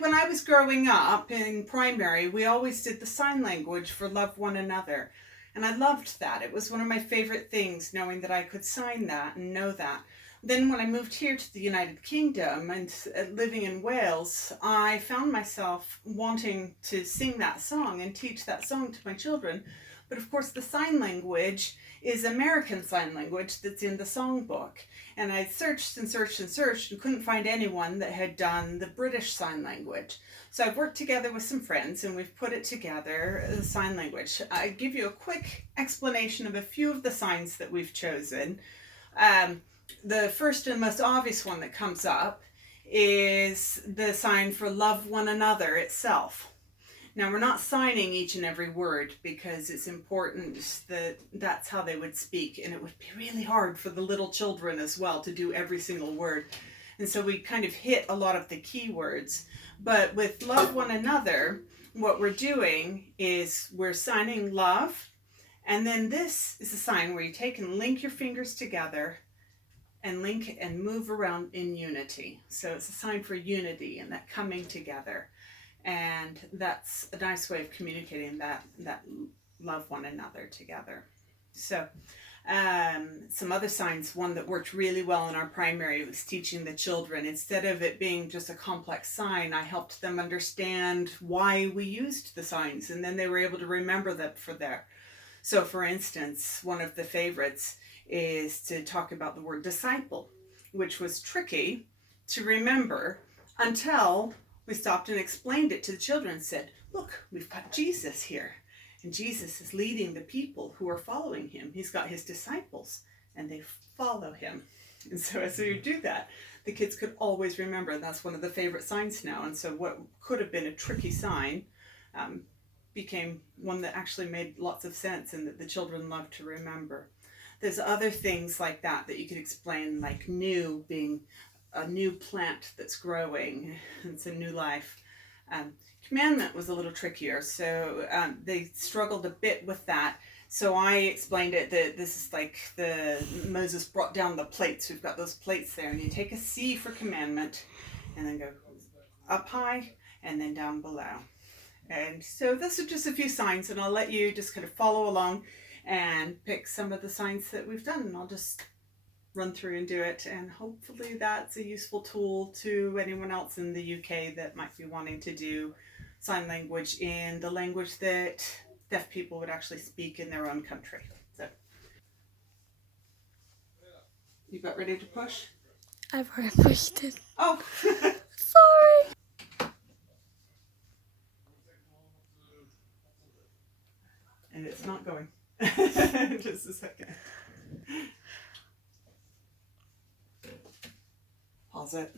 When I was growing up in primary, we always did the sign language for love one another. And I loved that. It was one of my favorite things, knowing that I could sign that and know that. Then when I moved here to the United Kingdom and living in Wales, I found myself wanting to sing that song and teach that song to my children. But of course the sign language is American Sign Language that's in the songbook. And I searched and searched and searched and couldn't find anyone that had done the British Sign Language. So I've worked together with some friends and we've put it together, the sign language. I give you a quick explanation of a few of the signs that we've chosen. The first and most obvious one that comes up is the sign for love one another itself. Now, we're not signing each and every word because it's important that that's how they would speak, and it would be really hard for the little children as well to do every single word. And so we kind of hit a lot of the key words. But with love one another, what we're doing is we're signing love, and then this is a sign where you take and link your fingers together and link and move around in unity. So it's a sign for unity and that coming together. And that's a nice way of communicating that love one another together. So some other signs, one that worked really well in our primary was teaching the children. Instead of it being just a complex sign, I helped them understand why we used the signs, and then they were able to remember that for there. So for instance, one of the favorites is to talk about the word disciple, which was tricky to remember until we stopped and explained it to the children and said, look, we've got Jesus here. And Jesus is leading the people who are following him. He's got his disciples and they follow him. And so as we do that, the kids could always remember. That's one of the favorite signs now. And so what could have been a tricky sign became one that actually made lots of sense and that the children loved to remember. There's other things like that that you could explain, like new being a new plant that's growing. It's a new life. Commandment was a little trickier, so they struggled a bit with that. So I explained it that this is like Moses brought down the plates. We've got those plates there, and you take a C for commandment, and then go up high, and then down below. And so those are just a few signs, and I'll let you just kind of follow along and pick some of the signs that we've done, and I'll just run through and do it, and hopefully that's a useful tool to anyone else in the UK that might be wanting to do sign language in the language that deaf people would actually speak in their own country. So, you got ready to push? I've already pushed it. Oh! Sorry! And it's not going. Just a second. Pause it.